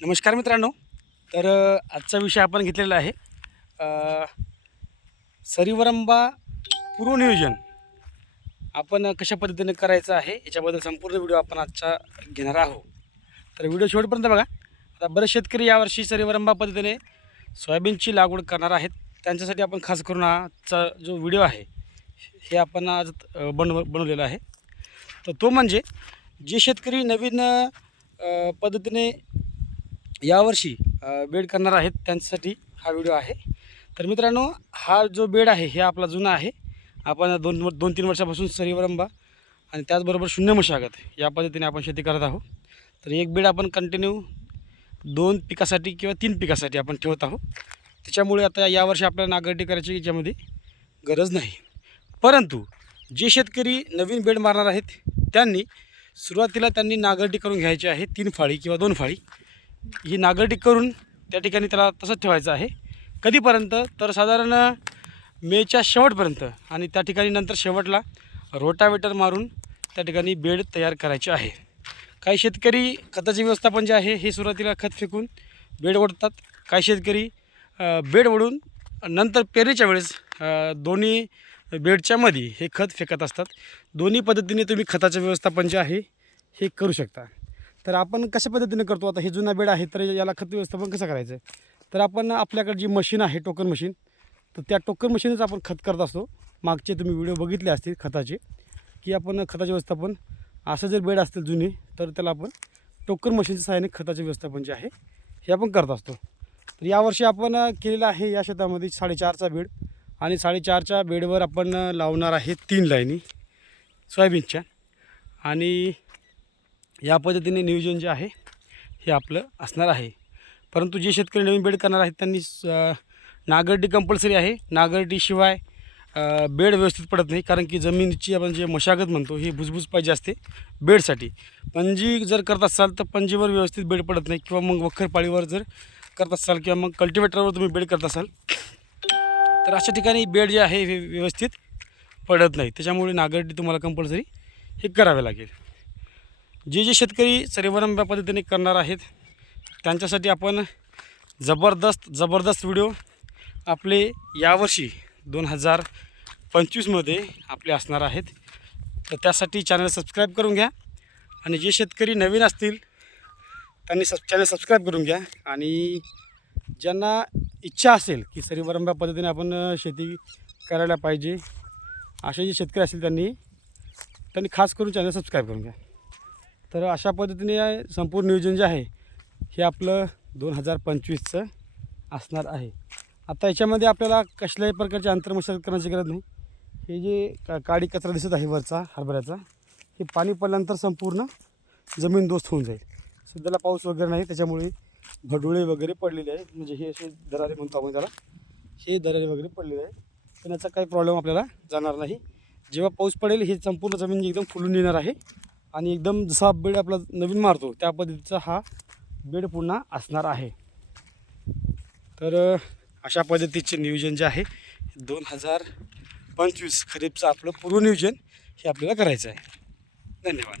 नमस्कार मित्रांनो. तर आजचा विषय आपण घेतलेला आहे सरिवरंबा सरीवरंबा पूर्वनियोजन आपण कशा पद्धतीने करायचं आहे याच्याबद्दल संपूर्ण व्हिडिओ आपण आजचा घेणार आहोत. तर व्हिडिओ शेवटपर्यंत बघा. आता बरेच शेतकरी यावर्षी सरीवरंबा पद्धतीने सोयाबीनची लागवड करणार आहेत. त्यांच्यासाठी आपण खास करून आजचा जो व्हिडिओ आहे हे आपण आज बनव बनवलेला आहे. तर तो म्हणजे जे शेतकरी नवीन पद्धतीने यावर्षी बेड करणार आहेत. त्यांच्यासाठी हा व्हिडिओ आहे. तर मित्रांनो हा जो बेड आहे हे आपला जुना आहे. आपण दोन दोन तीन वर्षापासून सरीवरंबा आणि त्याचबरोबर शून्य मशागत या पद्धतीने आपण शेती करत आहोत. तर एक बेड आपण कंटिन्यू दोन पिकासाठी किंवा तीन पिकासाठी आपण ठेवत आहोत. त्याच्यामुळे आता यावर्षी आपल्याला नागरटी करायची याच्यामध्ये गरज नाही. परंतु जे शेतकरी नवीन बेड मारणार आहेत त्यांनी सुरुवातीला त्यांनी नागरटी करून घ्यायची आहे तीन फाळी किंवा दोन फाळी. ही नागरटी करून त्या ठिकाणी त्याला तसंच ठेवायचं आहे. कधीपर्यंत? तर साधारण मेच्या शेवटपर्यंत आणि त्या ठिकाणी नंतर शेवटला रोटावेटर मारून त्या ठिकाणी बेड तयार करायचे आहे. काही शेतकरी खताचे व्यवस्थापन जे आहे हे सुरुवातीला खत फेकून बेड ओढतात. काही शेतकरी बेड ओढून नंतर पेरणीच्या वेळेस दोन्ही बेडच्या मध्ये हे खत फेकत असतात. दोन्ही पद्धतीने तुम्ही खताचं व्यवस्थापन जे आहे हे करू शकता. तर आपण कशा पद्धतीने करतो? आता हे जुना बेड आहे तर याला खत व्यवस्थापन कसं करायचं? तर आपण आपल्याकडे जी मशीन आहे टोकन मशीन तर त्या टोकन मशीनच आपण खत करत असतो. मागचे तुम्ही व्हिडिओ बघितले असतील खताचे की आपण खताचे व्यवस्थापन असं जर बेड असतील जुने तर त्याला आपण टोकन मशीनच्या सहाय्याने खताचे व्यवस्थापन जे आहे हे आपण करत असतो. तर यावर्षी आपण केलेलं आहे या शेतामध्ये साडेचारचा बेड आणि साडेचारच्या बेडवर आपण लावणार आहे तीन लाईनी सोयाबीनच्या. आणि या पद्धतीने नियोजन जे आहे हे आपलं असणार आहे. परंतु जे शेतकरी नवीन बेड करणार आहेत त्यांनी नागरडी कंपल्सरी आहे. नागरडीशिवाय बेड व्यवस्थित पडत नाही कारण की जमिनीची आपण जे मशागत म्हणतो ही भुसभुस पाहिजे असते बेडसाठी. पंजी जर करत असाल तर पंजीवर व्यवस्थित बेड पडत नाही किंवा मग वखर पाळीवर जर करत असाल किंवा मग कल्टिवेटरवर तुम्ही बेड करत असाल तर अशा ठिकाणी बेड जे आहे हे व्यवस्थित पडत नाही. त्याच्यामुळे नागरडी तुम्हाला कंपल्सरी हे करावे लागेल. जे जे शेतकरी सर्वरंब्या पद्धतीने करणार आहेत त्यांच्यासाठी आपण जबरदस्त जबरदस्त व्हिडिओ आपले यावर्षी दोन हजार पंचवीसमध्ये आपले असणार आहेत. तर त्यासाठी चॅनल सबस्क्राईब करून घ्या आणि जे शेतकरी नवीन असतील त्यांनी सब चॅनल सबस्क्राईब करून घ्या. आणि ज्यांना इच्छा असेल की सरीवरंब्या पद्धतीने आपण शेती करायला पाहिजे असे जे शेतकरी असतील त्यांनी त्यांनी खास करून चॅनल सबस्क्राईब करून घ्या. तर अशा पद्धतीने संपूर्ण नियोजन जे आहे हे आपलं दोन हजार पंचवीसचं असणार आहे. आता याच्यामध्ये आपल्याला कसल्याही प्रकारची अंतर्मशागत करण्याची गरज नाही. हे जे का काडी कचरा दिसत आहे वरचा हरभऱ्याचा हे पाणी पडल्यानंतर संपूर्ण जमीन दोस्त होऊन जाईल. सध्याला पाऊस वगैरे नाही त्याच्यामुळे भडोळे वगैरे पडलेले आहे म्हणजे हे असे दरारे म्हणतो आपण त्याला. हे दरारे वगैरे पडलेले आहे पण याचा काही प्रॉब्लेम आपल्याला जाणार नाही. जेव्हा पाऊस पडेल हे संपूर्ण जमीन एकदम फुलून येणार आहे. आणि एकदम जसा बेड आपला नवीन मारतो त्या पद्धतीचा हा बेड पुन्हा असणार आहे. तर अशा पद्धतीचे नियोजन जे आहे दोन हजार पंचवीस खरीपचं आपलं पूर्वनियोजन हे आपल्याला करायचं आहे. धन्यवाद.